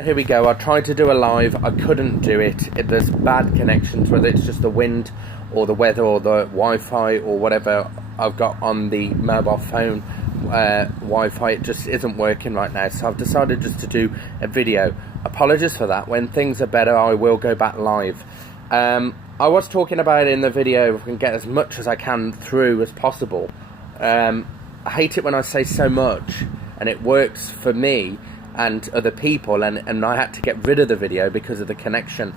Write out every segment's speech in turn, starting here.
Here we go. I tried to do a live. I couldn't do it. There's bad connections, whether it's just the wind or the weather or the Wi-Fi or whatever I've got on the mobile phone Wi-Fi. It just isn't working right now. So I've decided just to do a video. Apologies for that. When things are better, I will go back live. I was talking about it in the video. I can get as much as I can through as possible. I hate it when I say so much and it works for me and other people, and I had to get rid of the video because of the connection.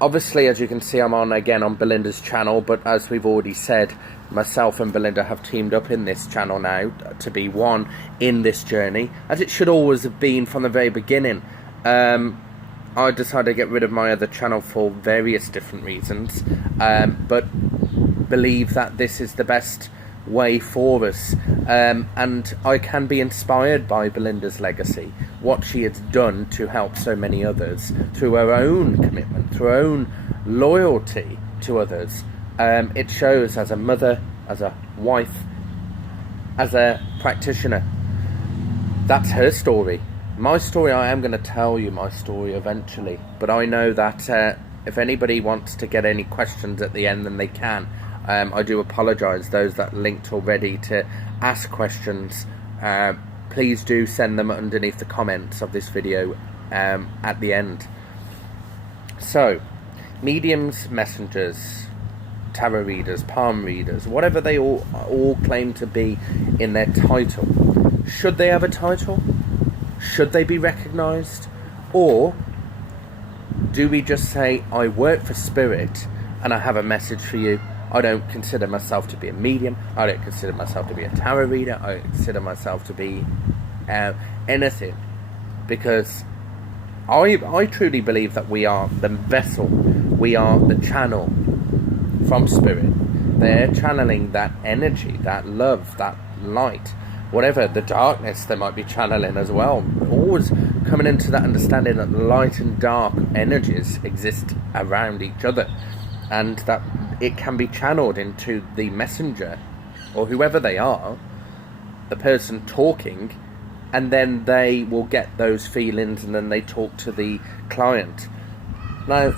Obviously, as you can see, I'm on Belinda's channel, but as we've already said, myself and Belinda have teamed up in this channel now to be one in this journey, as it should always have been from the very beginning. I decided to get rid of my other channel for various different reasons, but believe that this is the best way for us, and I can be inspired by Belinda's legacy, what she has done to help so many others through her own commitment, through her own loyalty to others. It shows as a mother, as a wife, as a practitioner. That's her story. My story, I am going to tell you my story eventually, but I know that if anybody wants to get any questions at the end, then they can. I do apologise, those that linked already to ask questions, please do send them underneath the comments of this video at the end. So, mediums, messengers, tarot readers, palm readers, whatever they all claim to be in their title. Should they have a title? Should they be recognised? Or do we just say, I work for spirit and I have a message for you? I don't consider myself to be a medium. I don't consider myself to be a tarot reader. I don't consider myself to be anything, because I truly believe that we are the vessel. We are the channel from spirit. They're channeling that energy, that love, that light, whatever the darkness they might be channeling as well. Always coming into that understanding that light and dark energies exist around each other, and that it can be channeled into the messenger, or whoever they are, the person talking, and then they will get those feelings and then they talk to the client. Now,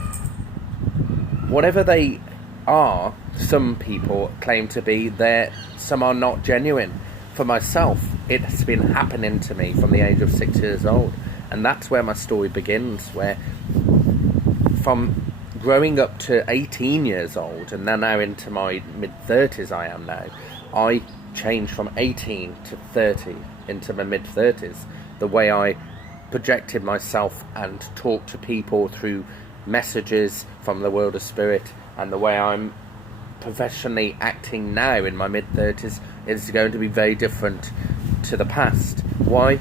whatever they are, some people claim to be, some are not genuine. For myself, it's been happening to me from the age of 6 years old, and that's where my story begins, where from growing up to 18 years old, and then now into my mid-30s I am now, I changed from 18 to 30 into my mid-30s. The way I projected myself and talked to people through messages from the world of spirit, and the way I'm professionally acting now in my mid-30s is going to be very different to the past. Why?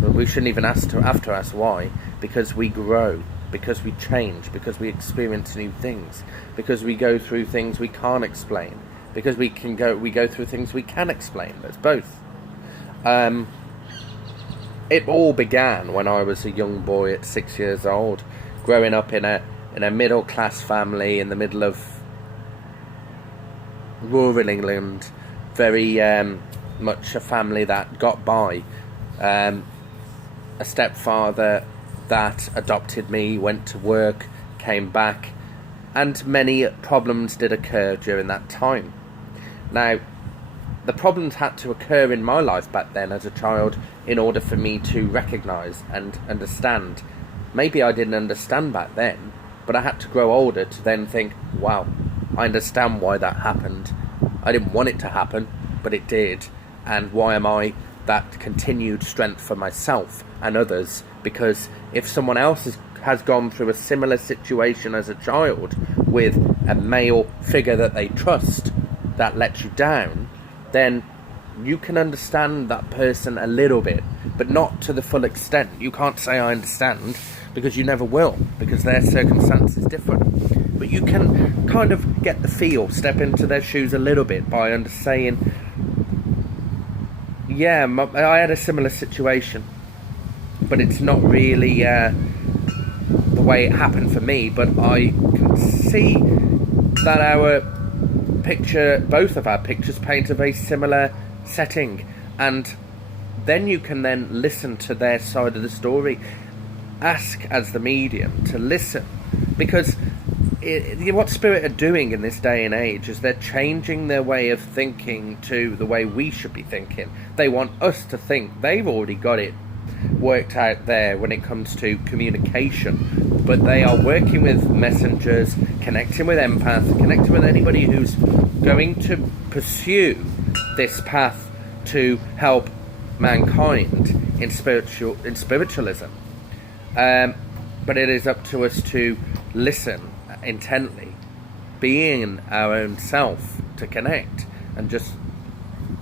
Well, we shouldn't even have to ask why. Because we grow. Because we change, because we experience new things, because we go through things we can't explain, because we go through things we can explain. There's both. It all began when I was a young boy at 6 years old, growing up in a middle class family in the middle of rural England, very much a family that got by. A stepfather that adopted me, went to work, came back, and many problems did occur during that time. Now, the problems had to occur in my life back then as a child in order for me to recognise and understand. Maybe I didn't understand back then, but I had to grow older to then think, wow, I understand why that happened. I didn't want it to happen, but it did. And why am I that continued strength for myself and others? Because if someone else has gone through a similar situation as a child with a male figure that they trust that lets you down, then you can understand that person a little bit, but not to the full extent. You can't say I understand, because you never will, because their circumstance is different. But you can kind of get the feel, step into their shoes a little bit by saying, yeah, I had a similar situation, but it's not really the way it happened for me. But I can see that our picture, both of our pictures, paint a very similar setting, and then you can then listen to their side of the story. Ask as the medium to listen, because what Spirit are doing in this day and age is they're changing their way of thinking to the way we should be thinking. They want us to think they've already got it worked out there when it comes to communication, but they are working with messengers, connecting with empaths, connecting with anybody who's going to pursue this path to help mankind in spiritualism. But it is up to us to listen intently, being our own self, to connect and just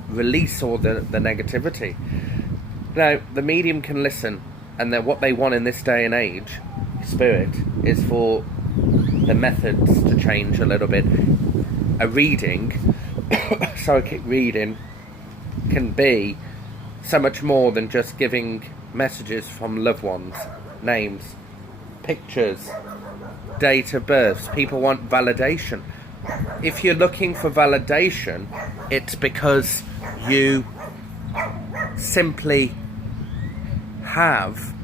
release all the negativity. Now, the medium can listen, and then what they want in this day and age, Spirit, is for the methods to change a little bit. A reading, psychic reading, can be so much more than just giving messages from loved ones, names, pictures, date of births. People want validation. If you're looking for validation, it's because you simply have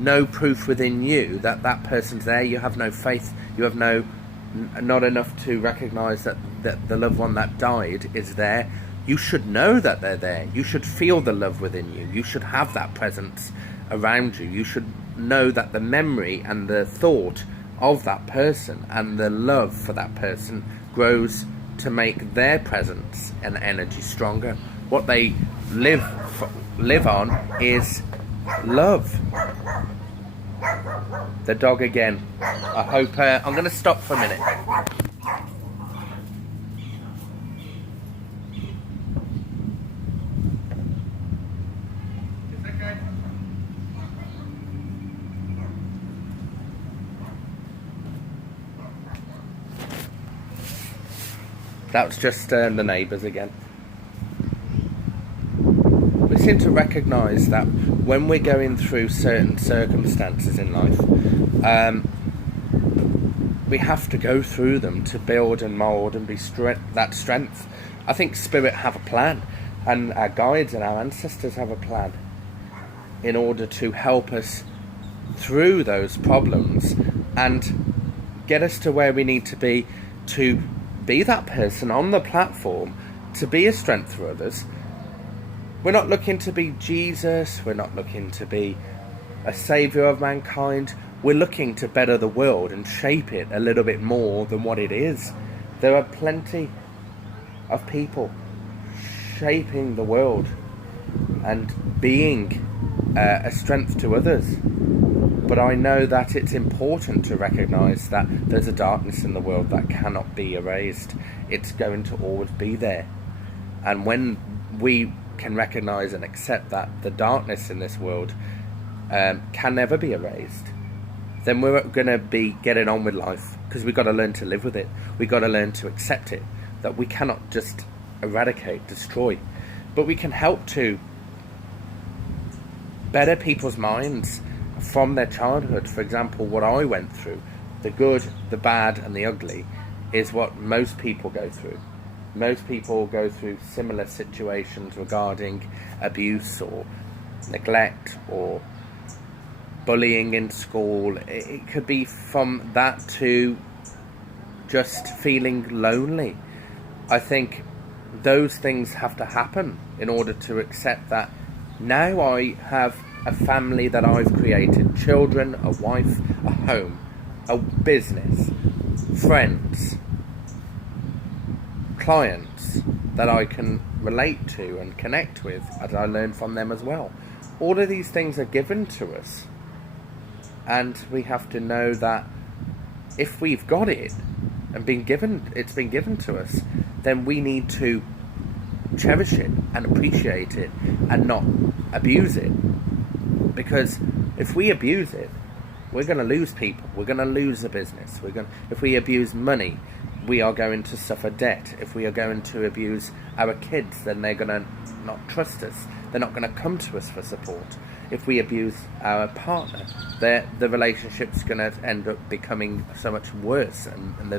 no proof within you that that person's there. You have no faith. You have not enough to recognize that the loved one that died is there. You should know that they're there. You should feel the love within you. You should have that presence around you. You should know that the memory and the thought of that person and the love for that person grows to make their presence and energy stronger. What they live on is love. The dog again. I hope I'm going to stop for a minute. That was just the neighbours again. We seem to recognise that when we're going through certain circumstances in life, we have to go through them to build and mould and be that strength. I think Spirit have a plan, and our guides and our ancestors have a plan in order to help us through those problems and get us to where we need to be that person on the platform, to be a strength for others. We're not looking to be Jesus, we're not looking to be a saviour of mankind. We're looking to better the world and shape it a little bit more than what it is. There are plenty of people shaping the world and being a strength to others. But I know that it's important to recognise that there's a darkness in the world that cannot be erased. It's going to always be there. And when we can recognise and accept that the darkness in this world can never be erased, then we're going to be getting on with life, because we've got to learn to live with it. We've got to learn to accept it, that we cannot just eradicate, destroy, but we can help to better people's minds from their childhood. For example, what I went through, the good, the bad and the ugly, is what most people go through. Most people go through similar situations regarding abuse or neglect or bullying in school. It could be from that to just feeling lonely. I think those things have to happen in order to accept that now I have a family that I've created, children, a wife, a home, a business, friends, clients that I can relate to and connect with, as I learn from them as well. All of these things are given to us, and we have to know that if we've got it and it's been given to us, then we need to cherish it and appreciate it and not abuse it. Because if we abuse it, we're going to lose people. We're going to lose the business. If we abuse money, we are going to suffer debt. If we are going to abuse our kids, then they're going to not trust us. They're not going to come to us for support. If we abuse our partner, the relationship's going to end up becoming so much worse, and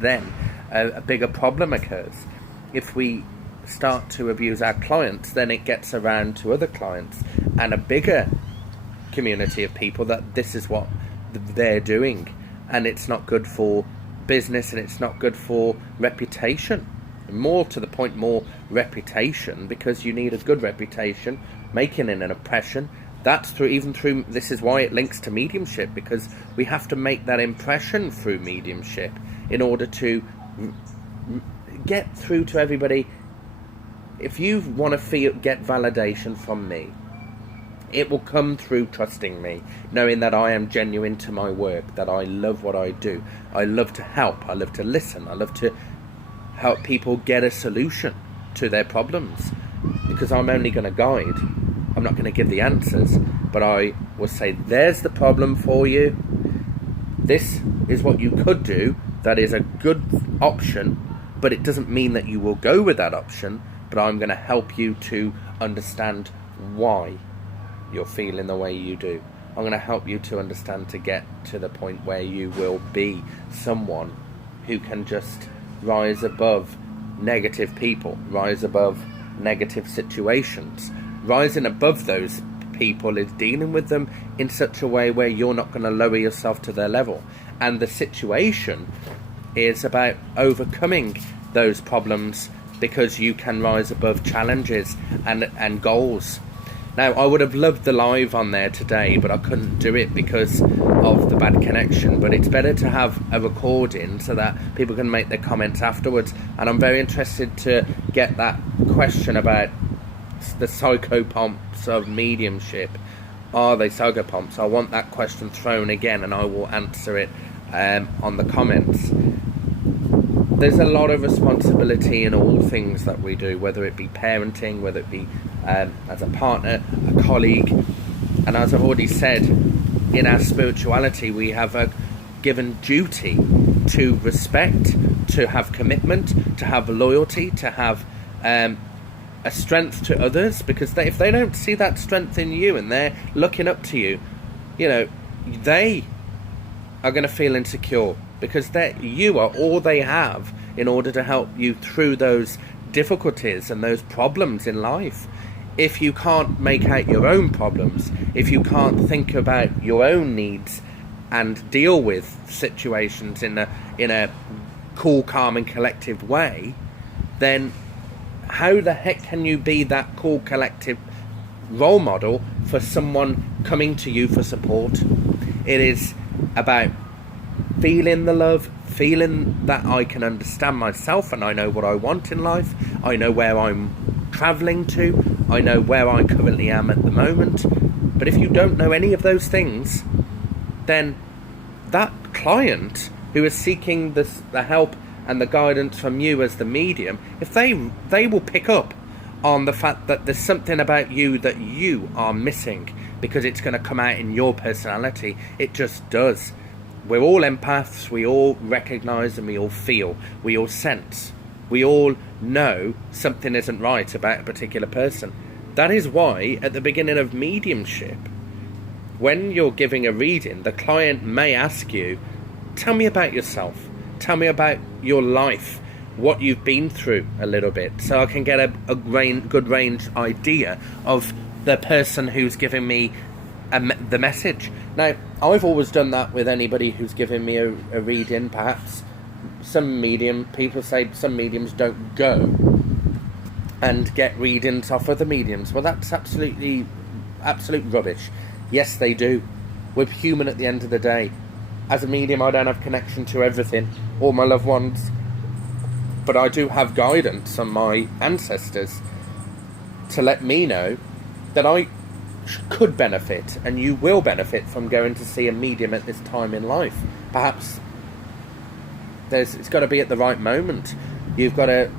then a bigger problem occurs. If we start to abuse our clients, then it gets around to other clients and a bigger community of people that this is what they're doing, and it's not good for business and it's not good for reputation. More to the point, more reputation, because you need a good reputation, making an impression. That's through this is why it links to mediumship, because we have to make that impression through mediumship in order to get through to everybody. If you want to get validation from me, it will come through trusting me, knowing that I am genuine to my work, that I love what I do. I love to help, I love to listen, I love to help people get a solution to their problems, because I'm only going to guide. I'm not going to give the answers, but I will say, there's the problem for you. This is what you could do. That is a good option, but it doesn't mean that you will go with that option, but I'm going to help you to understand why you're feeling the way you do. I'm going to help you to understand, to get to the point where you will be someone who can just rise above negative people, rise above negative situations. Rising above those people is dealing with them in such a way where you're not going to lower yourself to their level. And the situation is about overcoming those problems, because you can rise above challenges and goals. Now, I would have loved the live on there today, but I couldn't do it because of the bad connection. But it's better to have a recording so that people can make their comments afterwards. And I'm very interested to get that question about the psychopomps of mediumship. Are they psychopomps? I want that question thrown again, and I will answer it on the comments. There's a lot of responsibility in all things that we do, whether it be parenting, whether it be as a partner, a colleague. And as I've already said, in our spirituality, we have a given duty to respect, to have commitment, to have loyalty, to have a strength to others, because if they don't see that strength in you and they're looking up to you, they are going to feel insecure, because you are all they have in order to help you through those difficulties and those problems in life. If you can't make out your own problems, if you can't think about your own needs and deal with situations in a cool, calm and collective way, then how the heck can you be that cool, collective role model for someone coming to you for support? It is about feeling the love, feeling that I can understand myself and I know what I want in life. I know where I'm travelling to. I know where I currently am at the moment. But if you don't know any of those things, then that client who is seeking the help and the guidance from you as the medium, if they will pick up on the fact that there's something about you that you are missing, because it's going to come out in your personality. It just does. We're all empaths, we all recognise and we all feel, we all sense, we all know something isn't right about a particular person. That is why at the beginning of mediumship, when you're giving a reading, the client may ask you, tell me about yourself, tell me about your life, what you've been through a little bit, so I can get a good range idea of the person who's giving me the message. Now, I've always done that with anybody who's given me a reading. Perhaps people say some mediums don't go and get readings off other mediums. Well, that's absolute rubbish. Yes, they do. We're human at the end of the day. As a medium, I don't have connection to everything, all my loved ones, but I do have guidance on my ancestors to let me know that I could benefit, and you will benefit from going to see a medium at this time in life. Perhaps it's got to be at the right moment. You've got to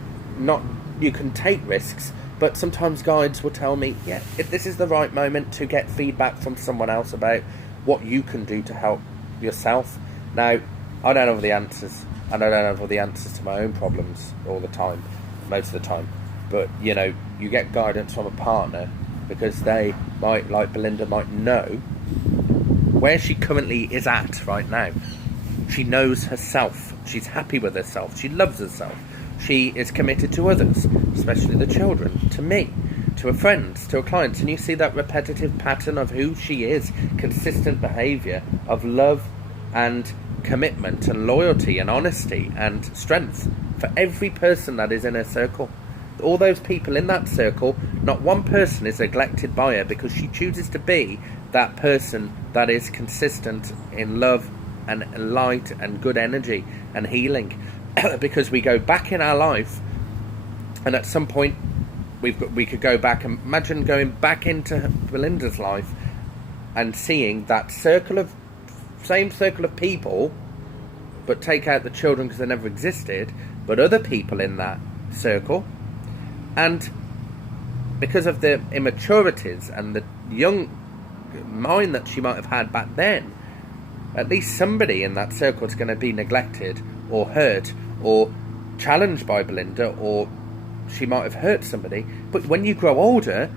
you can take risks, but sometimes guides will tell me, yeah, if this is the right moment to get feedback from someone else about what you can do to help yourself. Now, I don't have the answers, and I don't have all the answers to my own problems all the time, most of the time, but you get guidance from a partner, because they might, like Belinda, might know where she currently is at right now. She knows herself. She's happy with herself. She loves herself. She is committed to others, especially the children, to me, to her friends, to her clients. And you see that repetitive pattern of who she is, consistent behaviour of love and commitment and loyalty and honesty and strength for every person that is in her circle. All those people in that circle, not one person is neglected by her, because she chooses to be that person that is consistent in love and light and good energy and healing. Because we go back in our life, and at some point we could go back and imagine going back into Belinda's life and seeing that same circle of people, but take out the children because they never existed, but other people in that circle. And because of the immaturities and the young mind that she might have had back then, at least somebody in that circle is going to be neglected or hurt or challenged by Belinda, or she might have hurt somebody. But when you grow older,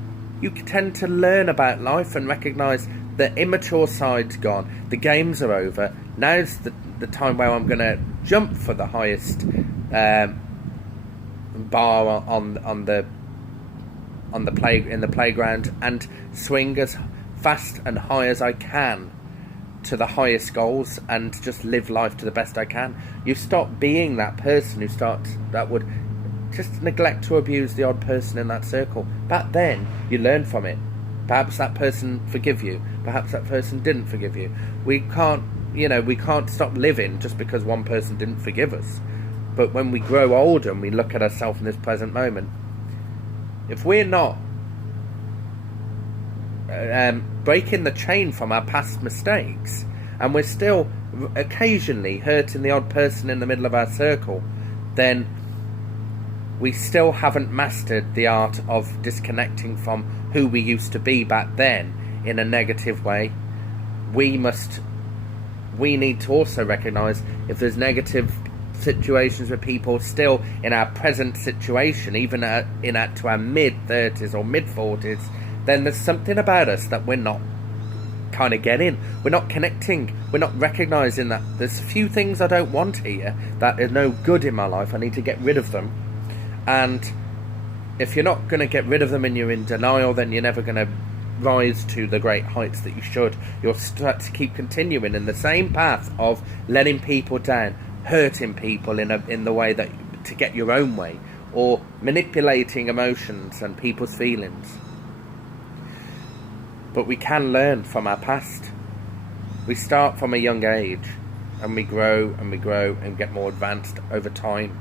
you tend to learn about life and recognise the immature side's gone. The games are over. Now's the time where I'm going to jump for the highest bar in the playground and swing as fast and high as I can to the highest goals and just live life to the best I can. You stop being that person that would just neglect to abuse the odd person in that circle. Back then, you learn from it. Perhaps that person forgive you. Perhaps that person didn't forgive you. We can't stop living just because one person didn't forgive us. But when we grow older and we look at ourselves in this present moment, if we're not breaking the chain from our past mistakes, and we're still occasionally hurting the odd person in the middle of our circle, then we still haven't mastered the art of disconnecting from who we used to be back then in a negative way. We need to also recognise if there's negative situations with people still in our present situation, even to our mid-30s or mid-40s, then there's something about us that we're not kind of getting. We're not connecting. We're not recognising that there's a few things I don't want here that are no good in my life. I need to get rid of them. And if you're not going to get rid of them and you're in denial, then you're never going to rise to the great heights that you should. You'll start to keep continuing in the same path of letting people down, hurting people in the way that to get your own way, or manipulating emotions and people's feelings. But we can learn from our past. We start from a young age, and we grow and get more advanced over time.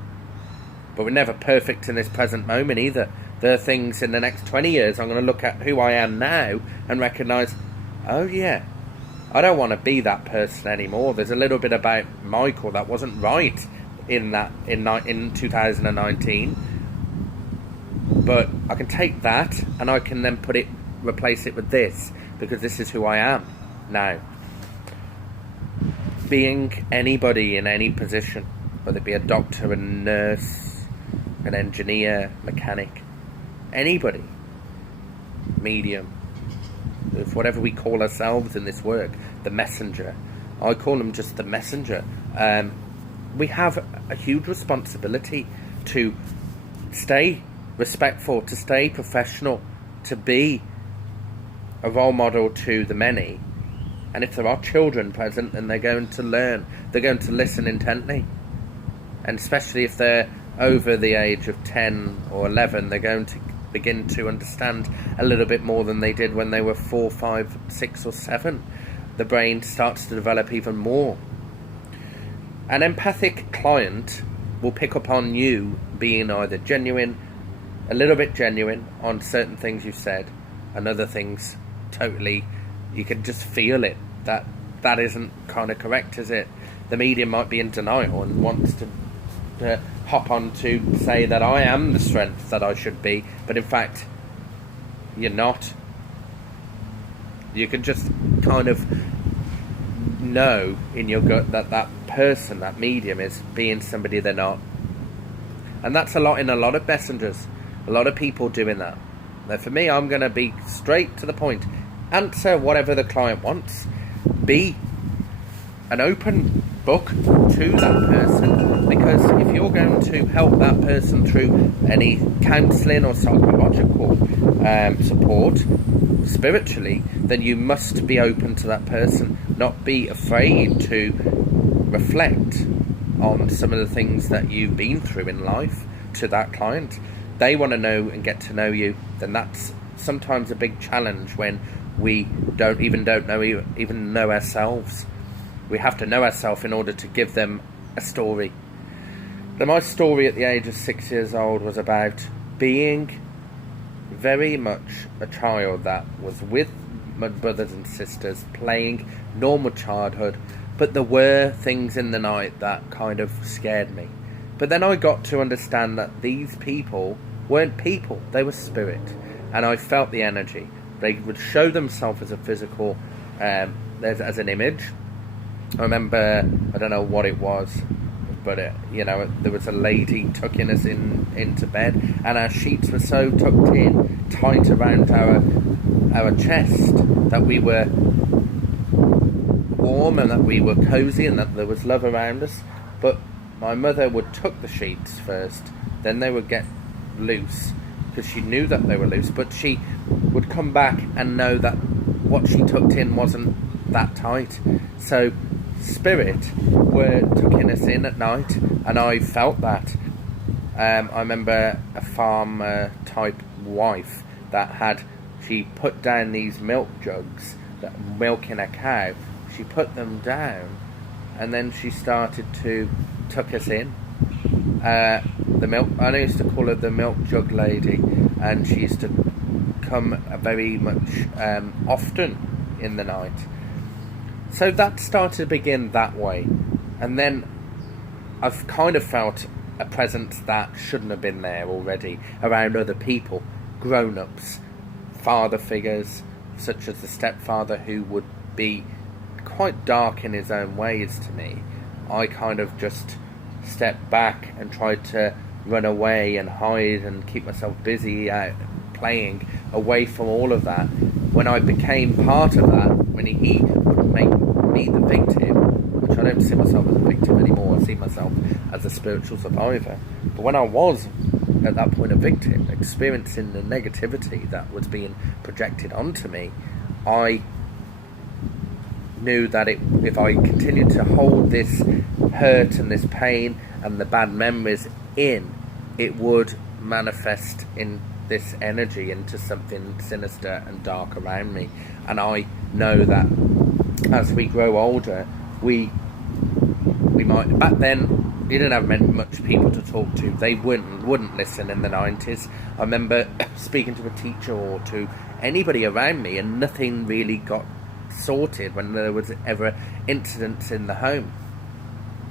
But we're never perfect in this present moment either. There are things in the next 20 years I'm going to look at who I am now and recognise, oh yeah, I don't want to be that person anymore. There's a little bit about Michael that wasn't right in 2019. But I can take that and I can then replace it with this, because this is who I am now. Being anybody in any position, whether it be a doctor, a nurse, an engineer, mechanic, anybody, medium, whatever we call ourselves in this work, the messenger. I call them just the messenger. We have a huge responsibility to stay respectful, to stay professional, to be a role model to the many. And if there are children present, then they're going to learn. They're going to listen intently. And especially if they're over the age of 10 or 11, they're going to begin to understand a little bit more than they did when they were 4, 5, 6 or 7. The brain starts to develop even more. An empathic client will pick up on you being either genuine, a little bit genuine on certain things you've said, and other things totally, you can just feel it, that isn't kind of correct, is it? The medium might be in denial and wants to hop on to say that I am the strength that I should be, but in fact you're not. You can just kind of know in your gut that person, that medium, is being somebody they're not. And that's a lot in a lot of messengers, a lot of people doing that. Now for me, I'm going to be straight to the point, answer whatever the client wants, be an open book to that person, because if you're going to help that person through any counselling or psychological support spiritually, then you must be open to that person, not be afraid to reflect on some of the things that you've been through in life to that client. They want to know and get to know you. Then that's sometimes a big challenge when we don't know ourselves. We have to know ourselves in order to give them a story. Now, my story at the age of 6 years old was about being very much a child that was with my brothers and sisters, playing normal childhood, but there were things in the night that kind of scared me. But then I got to understand that these people weren't people, they were spirit, and I felt the energy. They would show themselves as a physical, as an image. I remember, I don't know what it was, but there was a lady tucking us into bed, and our sheets were so tucked in, tight around our chest, that we were warm and that we were cozy and that there was love around us. But my mother would tuck the sheets first, then they would get loose, because she knew that they were loose, but she would come back and know that what she tucked in wasn't that tight. So spirit were tucking us in at night, and I felt that. I remember a farmer type wife that she put down these milk jugs that milking a cow. She put them down, and then she started to tuck us in. The milk, I used to call her the milk jug lady, and she used to come very much often in the night. So that started to begin that way, and then I've kind of felt a presence that shouldn't have been there already around other people, grown-ups, father figures, such as the stepfather, who would be quite dark in his own ways to me. I kind of just stepped back and tried to run away and hide and keep myself busy out playing away from all of that. When I became part of that, when he would make me the victim, which I don't see myself as a victim anymore, I see myself as a spiritual survivor. But when I was at that point a victim, experiencing the negativity that was being projected onto me, I knew that if I continued to hold this hurt and this pain and the bad memories in, it would manifest in this energy into something sinister and dark around me. And I know that as we grow older, we might, back then you didn't have much people to talk to. They wouldn't listen in the 90s. I remember speaking to a teacher or to anybody around me, and nothing really got sorted when there was ever incidents in the home,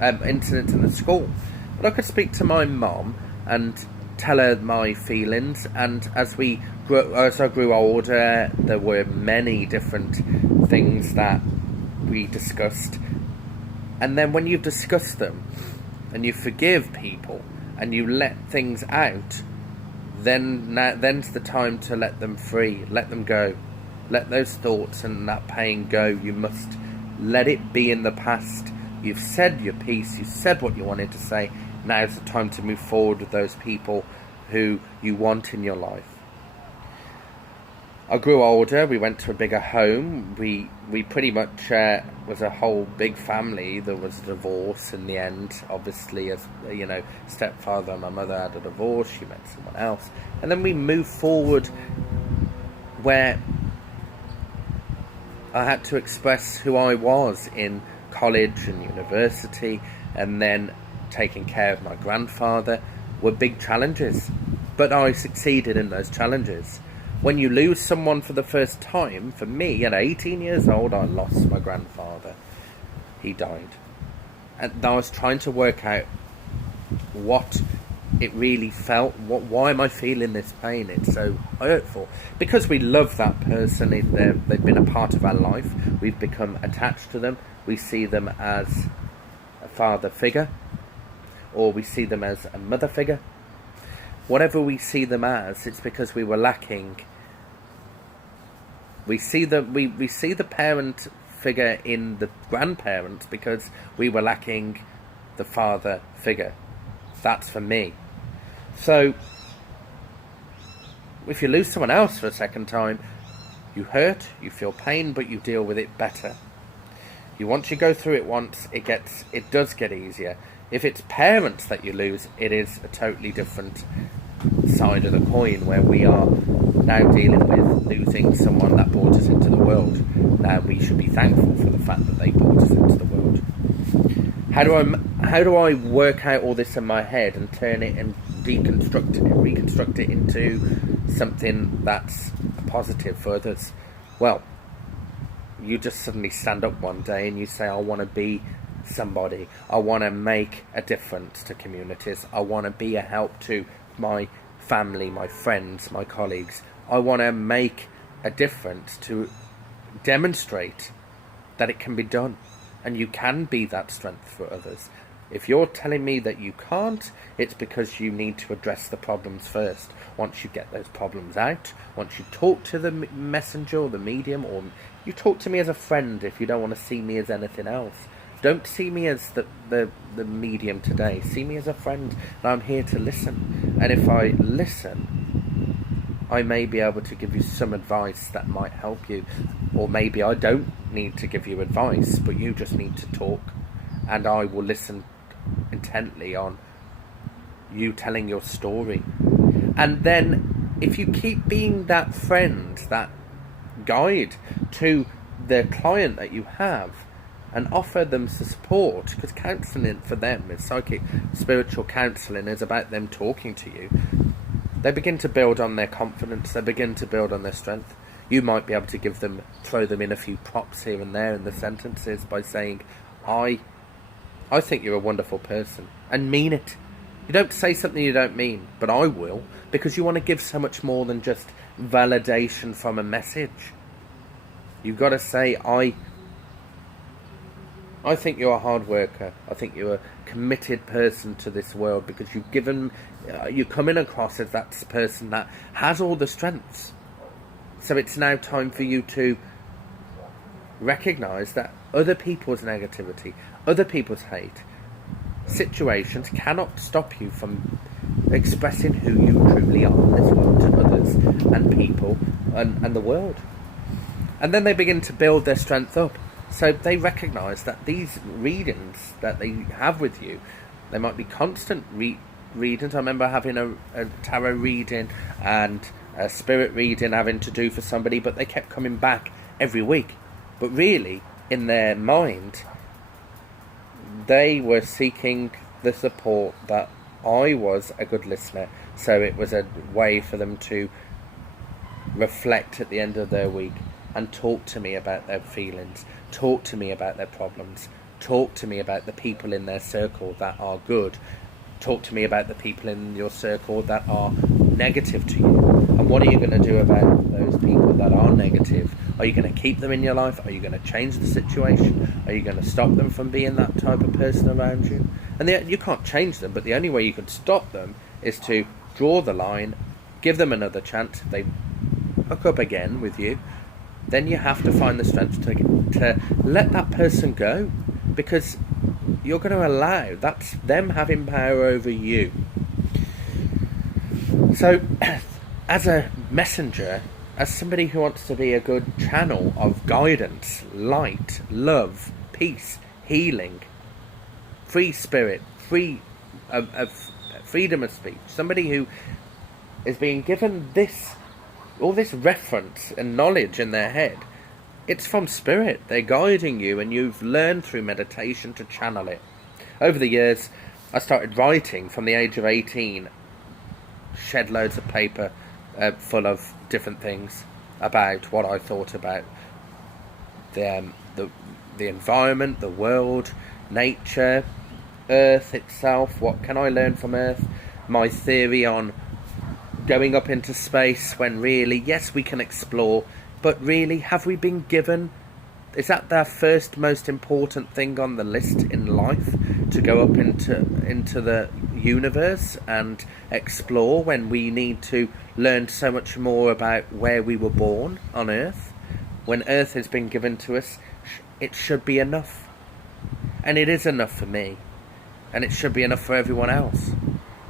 incidents in the school. But I could speak to my mom and tell her my feelings, and as I grew older, there were many different things that we discussed. And then when you've discussed them and you forgive people and you let things out, then's the time to let them free, let them go, let those thoughts and that pain go. You must let it be in the past. You've said your piece, you said what you wanted to say. Now's the time to move forward with those people who you want in your life. I grew older, we went to a bigger home. We pretty much was a whole big family. There was a divorce in the end, obviously, as you know, stepfather and my mother had a divorce, she met someone else. And then we moved forward where I had to express who I was in college and university, and then taking care of my grandfather were big challenges. But I succeeded in those challenges. When you lose someone for the first time, for me, at 18 years old, I lost my grandfather. He died. And I was trying to work out what it really felt. Why am I feeling this pain? It's so hurtful. Because we love that person. They've been a part of our life. We've become attached to them. We see them as a father figure, or we see them as a mother figure. Whatever we see them as, it's because we were lacking. We see the parent figure in the grandparents because we were lacking the father figure. That's for me. So if you lose someone else for a second time, you hurt, you feel pain, but you deal with it better. Once you go through it once, it does get easier. If it's parents that you lose, it is a totally different side of the coin, where we are now dealing with losing someone that brought us into the world. Now we should be thankful for the fact that they brought us into the world. How do I work out all this in my head and turn it and reconstruct it into something that's positive for others? Well, you just suddenly stand up one day and you say, I want to be somebody. I want to make a difference to communities. I want to be a help to my family, my friends, my colleagues. I want to make a difference to demonstrate that it can be done, and you can be that strength for others. If you're telling me that you can't, it's because you need to address the problems first. Once you get those problems out, once you talk to the messenger or the medium, or you talk to me as a friend if you don't want to see me as anything else. Don't see me as the medium today. See me as a friend, and I'm here to listen. And if I listen, I may be able to give you some advice that might help you. Or maybe I don't need to give you advice, but you just need to talk, and I will listen intently on you telling your story. And then if you keep being that friend, that guide to the client that you have, and offer them support, because counselling for them is psychic, spiritual counselling is about them talking to you. They begin to build on their confidence, they begin to build on their strength. You might be able to throw them in a few props here and there in the sentences by saying, I think you're a wonderful person, and mean it. You don't say something you don't mean, but I will, because you want to give so much more than just validation from a message. You've got to say, I think you're a hard worker. I think you're a committed person to this world, because you're coming across as that person that has all the strengths. So it's now time for you to recognise that other people's negativity, other people's hate, situations cannot stop you from expressing who you truly are in this world to others and people and the world. And then they begin to build their strength up. So they recognise that these readings that they have with you, they might be constant readings. I remember having a tarot reading and a spirit reading having to do for somebody, but they kept coming back every week. But really, in their mind, they were seeking the support that I was a good listener. So it was a way for them to reflect at the end of their week and talk to me about their feelings, talk to me about their problems, talk to me about the people in their circle that are good, talk to me about the people in your circle that are negative to you. And what are you going to do about those people that are negative? Are you going to keep them in your life? Are you going to change the situation? Are you going to stop them from being that type of person around you? And you can't change them, but the only way you can stop them is to draw the line, give them another chance. If they hook up again with you, then you have to find the strength to let that person go, because you're going to allow that's them having power over you. So as a messenger, as somebody who wants to be a good channel of guidance, light, love, peace, healing, free spirit, freedom of speech, somebody who is being given all this reference and knowledge in their head, it's from spirit. They're guiding you, and you've learned through meditation to channel it. Over the years, I started writing from the age of 18, shed loads of paper full of different things about what I thought about the environment, the world, nature, Earth itself. What can I learn from Earth? My theory on going up into space, when really, yes, we can explore, but really, have we been given, is that the first most important thing on the list in life, to go up into the universe and explore, when we need to learn so much more about where we were born on Earth, when Earth has been given to us it should be enough. And it is enough for me. And it should be enough for everyone else.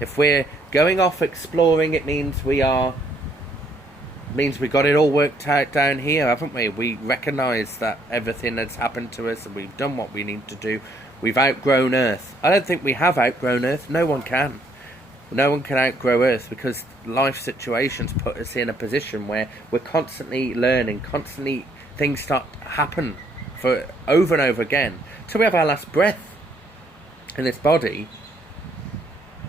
If we're going off exploring, it means we got it all worked out down here, haven't we? We recognise that everything that's happened to us and we've done what we need to do. We've outgrown Earth. I don't think we have outgrown Earth. No one can. No one can outgrow Earth, because life situations put us in a position where we're constantly learning, constantly things start to happen for over and over again. Till we have our last breath in this body,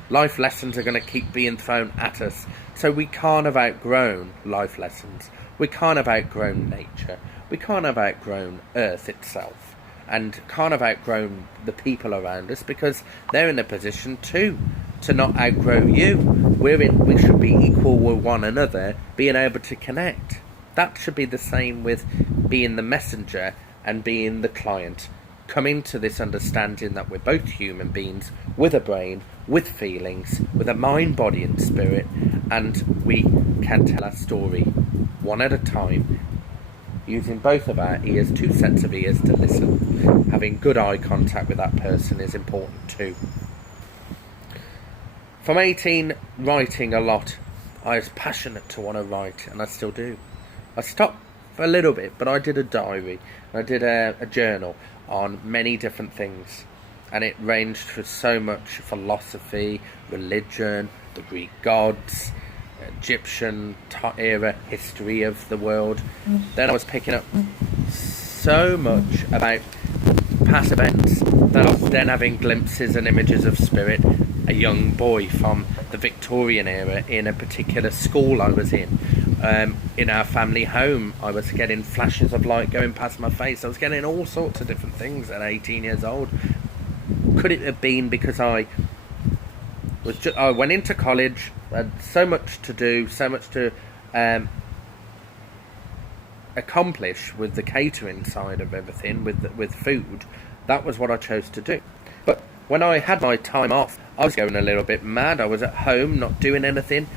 life lessons are going to keep being thrown at us. So we can't have outgrown life lessons. We can't have outgrown nature. We can't have outgrown Earth itself. And can't have outgrown the people around us, because they're in a position too to not outgrow you. We should be equal with one another, being able to connect. That should be the same with being the messenger and being the client. Coming to this understanding that we're both human beings with a brain, with feelings, with a mind, body and spirit, and we can tell our story one at a time, using both of our ears, two sets of ears to listen. Having good eye contact with that person is important too. From 18, writing a lot. I was passionate to want to write, and I still do. I stopped for a little bit, but I did a diary. I did a journal on many different things, and it ranged for so much: philosophy, religion, the Greek gods, Egyptian era history of the world. Then I was picking up so much about past events that I was then having glimpses and images of spirit. A young boy from the Victorian era in a particular school I was in our family home. I was getting flashes of light going past my face. I was getting all sorts of different things at 18 years old. Could it have been because I went into college, had so much to do, so much to accomplish with the catering side of everything, with food. That was what I chose to do. But when I had my time off, I was going a little bit mad. I was at home, not doing anything.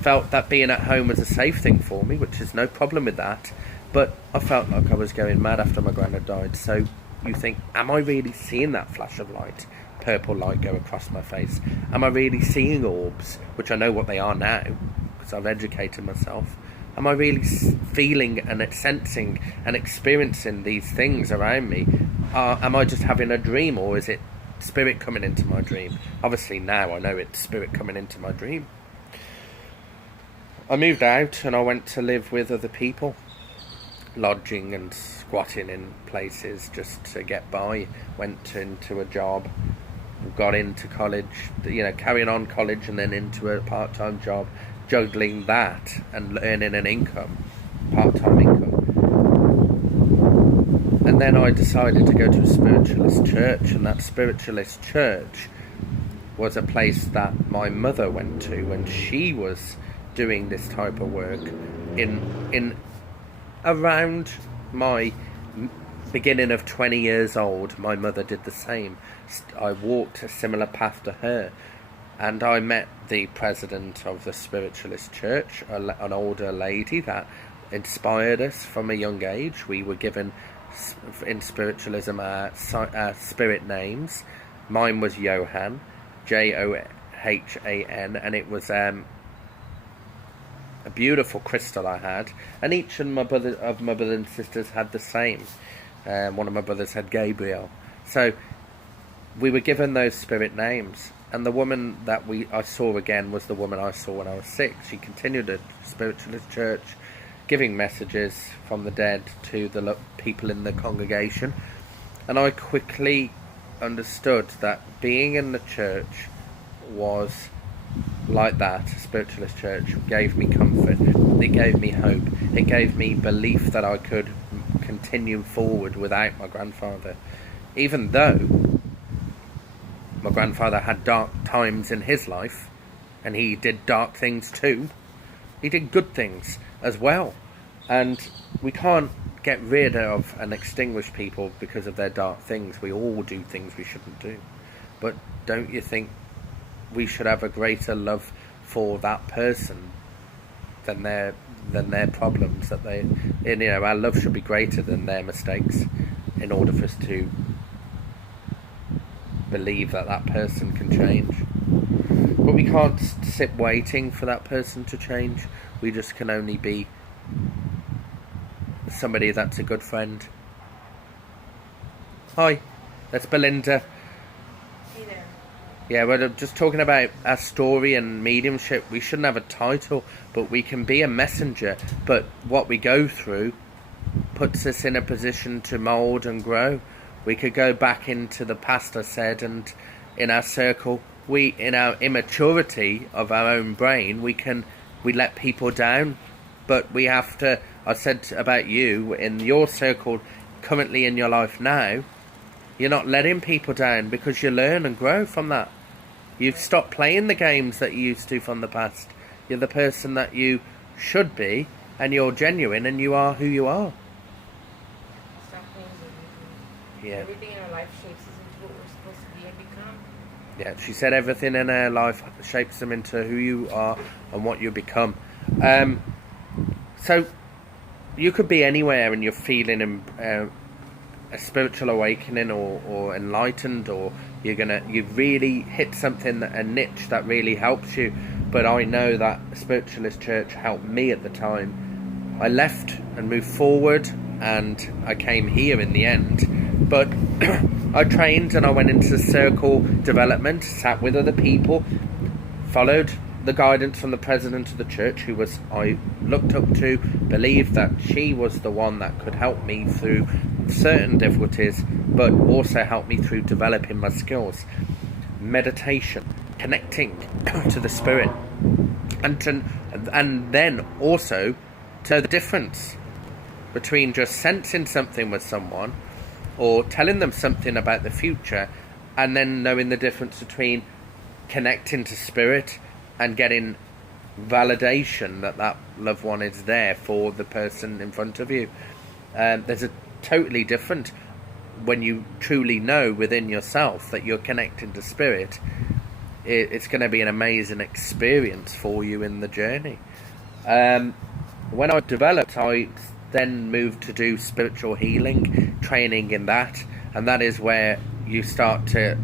Felt that being at home was a safe thing for me, which is no problem with that. But I felt like I was going mad after my granddad died. So you think, am I really seeing that flash of light, purple light go across my face? Am I really seeing orbs, which I know what they are now, because I've educated myself? Am I really feeling and sensing and experiencing these things around me? Am I just having a dream, or is it spirit coming into my dream? Obviously now I know it's spirit coming into my dream. I moved out and I went to live with other people, lodging and squatting in places just to get by. Went into a job, got into college, carrying on college and then into a part-time job, juggling that and earning an income, part-time income. And then I decided to go to a spiritualist church, and that spiritualist church was a place that my mother went to when she was doing this type of work. In around my beginning of 20 years old, my mother did the same. I walked a similar path to her, and I met the president of the spiritualist church, an older lady that inspired us from a young age. We were given in spiritualism our spirit names. Mine was Johan, Johan, and it was a beautiful crystal I had, and each of my brothers and sisters had the same. One of my brothers had Gabriel. So we were given those spirit names, and the woman that I saw again was the woman I saw when I was 6. She continued at spiritualist church, giving messages from the dead to the people in the congregation. And I quickly understood that being in the church was like that. A spiritualist church gave me comfort, it gave me hope, it gave me belief that I could continue forward without my grandfather. Even though my grandfather had dark times in his life, and he did dark things too, he did good things as well. And we can't get rid of and extinguish people because of their dark things. We all do things we shouldn't do. But don't you think we should have a greater love for that person than their problems? That our love should be greater than their mistakes. in order for us to believe that that person can change. But we can't sit waiting for that person to change. We just can only be somebody that's a good friend. Hi, that's Belinda. Hey there. Yeah, we're just talking about our story and mediumship. We shouldn't have a title, but we can be a messenger. But what we go through puts us in a position to mould and grow. We could go back into the past, I said, and in our circle, in our immaturity of our own brain, we let people down. But we have to, I said about you, in your circle, currently in your life now, you're not letting people down because you learn and grow from that. You've stopped playing the games that you used to from the past. You're the person that you should be, and you're genuine, and you are who you are. Stop playing games. Yeah. Everything in our life shapes us into what we're supposed to be and become. Yeah, she said everything in her life shapes them into who you are and what you become. So you could be anywhere and you're feeling a spiritual awakening or enlightened, or you've really hit something, a niche that really helps you. But I know that Spiritualist Church helped me at the time. I left and moved forward, and I came here in the end. But I trained and I went into circle development, sat with other people, followed the guidance from the president of the church, who I looked up to, believed that she was the one that could help me through certain difficulties, but also help me through developing my skills, meditation, connecting to the spirit, and then also to the difference between just sensing something with someone or telling them something about the future, and then knowing the difference between connecting to spirit and getting validation that that loved one is there for the person in front of you. There's a totally different, when you truly know within yourself that you're connecting to spirit, it's going to be an amazing experience for you in the journey. When I developed, I then moved to do spiritual healing training in that, and that is where you start to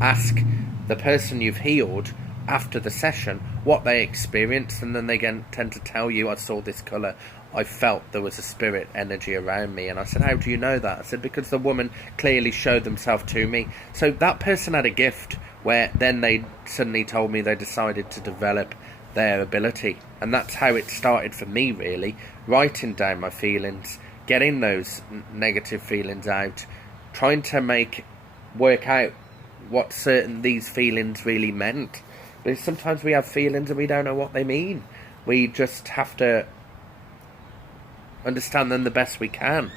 ask the person you've healed after the session what they experienced, and then they tend to tell you, I saw this colour, I felt there was a spirit energy around me. And I said, how do you know that? I said, because the woman clearly showed themselves to me. So that person had a gift where then they suddenly told me they decided to develop their ability. And that's how it started for me, really. Writing down my feelings, getting those negative feelings out, trying to work out what these feelings really meant. Because sometimes we have feelings and we don't know what they mean. We just have to understand them the best we can.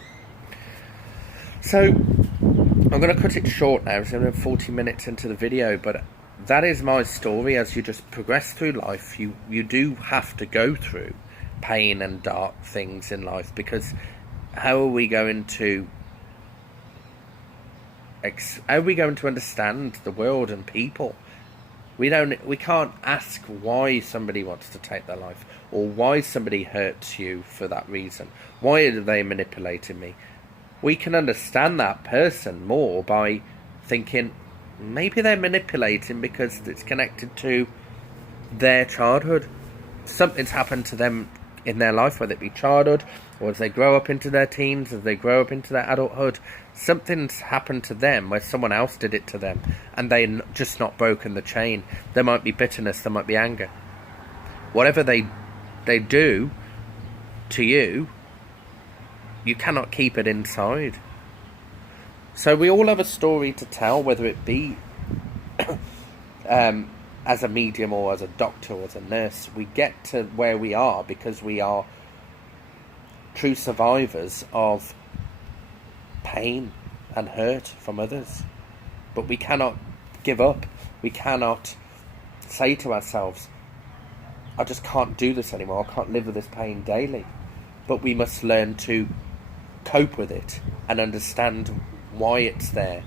So I'm going to cut it short now. It's only 40 minutes into the video, but that is my story. As you just progress through life, you do have to go through pain and dark things in life, because how are we going to understand the world and people? We can't ask why somebody wants to take their life, or why somebody hurts you for that reason. Why are they manipulating me? We can understand that person more by thinking maybe they're manipulating because it's connected to their childhood. Something's happened to them in their life, whether it be childhood, or as they grow up into their teens, as they grow up into their adulthood. Something's happened to them where someone else did it to them, and they're just not broken the chain. There might be bitterness, there might be anger. Whatever they do to you, you cannot keep it inside. So we all have a story to tell, whether it be as a medium or as a doctor or as a nurse. We get to where we are because we are true survivors of pain and hurt from others. But we cannot give up. We cannot say to ourselves, I just can't do this anymore. I can't live with this pain daily. But we must learn to cope with it and understand why it's there.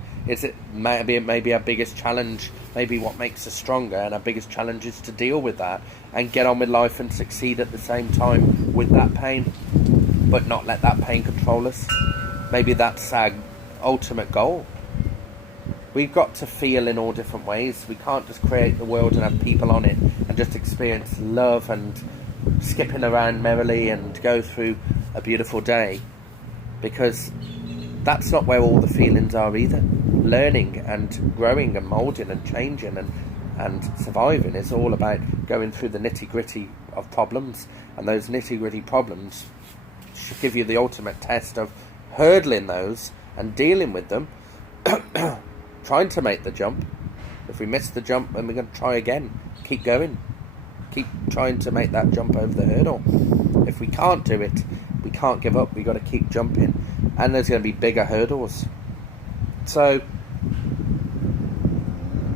Maybe our biggest challenge, maybe what makes us stronger, and our biggest challenge is to deal with that and get on with life and succeed at the same time with that pain, but not let that pain control us. Maybe that's our ultimate goal. We've got to feel in all different ways. We can't just create the world and have people on it and just experience love and skipping around merrily and go through a beautiful day, because that's not where all the feelings are either. Learning and growing and moulding and changing and surviving is all about going through the nitty-gritty of problems, and those nitty-gritty problems should give you the ultimate test of hurdling those and dealing with them, trying to make the jump. If we miss the jump, then we're going to try again. Keep going. Keep trying to make that jump over the hurdle. If we can't do it, we can't give up. We've got to keep jumping. And there's going to be bigger hurdles. So,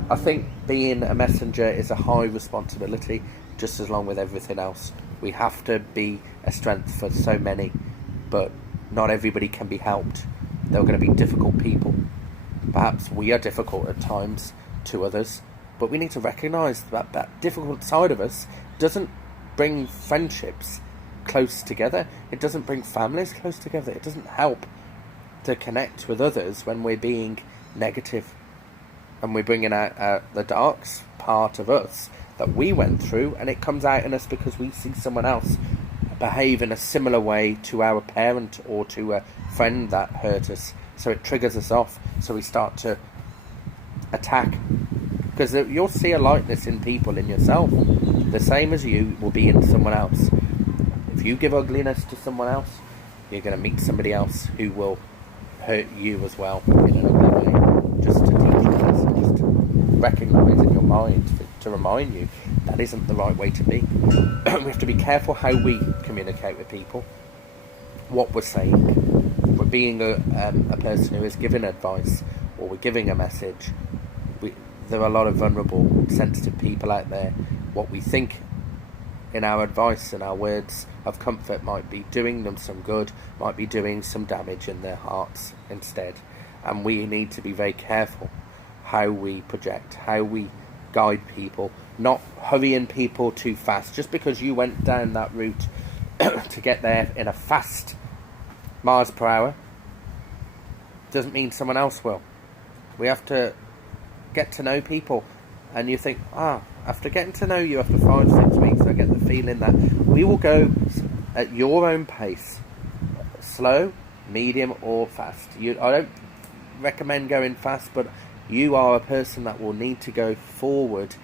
I think being a messenger is a high responsibility, just as long with everything else. We have to be a strength for so many, but not everybody can be helped. There are going to be difficult people. Perhaps we are difficult at times to others, but we need to recognise that difficult side of us doesn't bring friendships close together. It doesn't bring families close together. It doesn't help to connect with others when we're being negative and we're bringing out the dark part of us that we went through, and it comes out in us because we see someone else behave in a similar way to our parent or to a friend that hurt us. So it triggers us off, so we start to attack. Because you'll see a likeness in people in yourself. The same as you will be in someone else. If you give ugliness to someone else, you're going to meet somebody else who will hurt you as well in an ugly way. Just to teach you this, just to recognise in your mind, to remind you that isn't the right way to be. We have to be careful how we communicate with people, what we're saying. We're being a person who is giving advice, or we're giving a message. There are a lot of vulnerable, sensitive people out there. What we think in our advice and our words of comfort might be doing them some good, might be doing some damage in their hearts instead. And we need to be very careful how we project, how we guide people, not hurrying people too fast. Just because you went down that route to get there in a fast miles per hour doesn't mean someone else will. We have to get to know people, and you think, after getting to know you after 5-6 weeks, I get the feeling that we will go at your own pace, slow, medium or fast. I don't recommend going fast, but you are a person that will need to go forward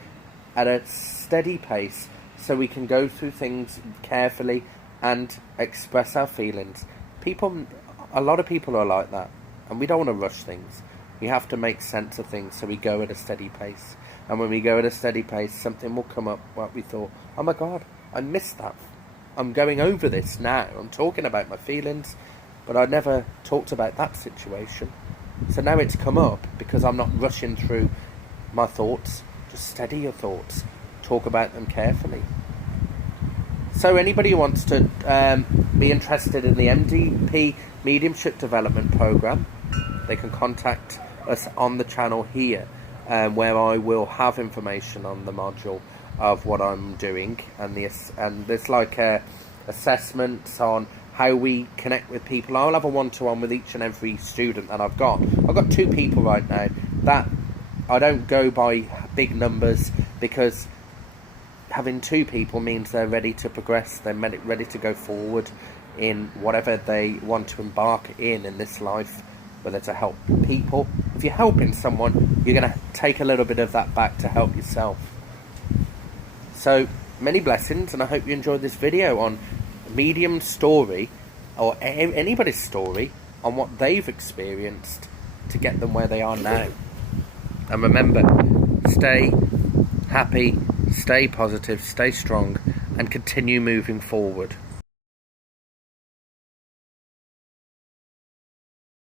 at a steady pace so we can go through things carefully and express our feelings. A lot of people are like that, and we don't want to rush things. We have to make sense of things, so we go at a steady pace. And when we go at a steady pace, something will come up what we thought, oh my God, I missed that. I'm going over this now. I'm talking about my feelings, but I never talked about that situation. So now it's come up because I'm not rushing through my thoughts. Just steady your thoughts. Talk about them carefully. So anybody who wants to be interested in the MDP Mediumship Development Programme, they can contact us on the channel here, where I will have information on the module of what I'm doing, and there's like assessments on how we connect with people. I'll have a one-to-one with each and every student that I've got. I've got 2 people right now that I don't go by big numbers, because having 2 people means they're ready to progress, they're ready to go forward in whatever they want to embark in this life, whether to help people. If you're helping someone, you're going to take a little bit of that back to help yourself. So, many blessings, and I hope you enjoyed this video on medium's story, or anybody's story, on what they've experienced to get them where they are now. And remember, stay happy, stay positive, stay strong, and continue moving forward.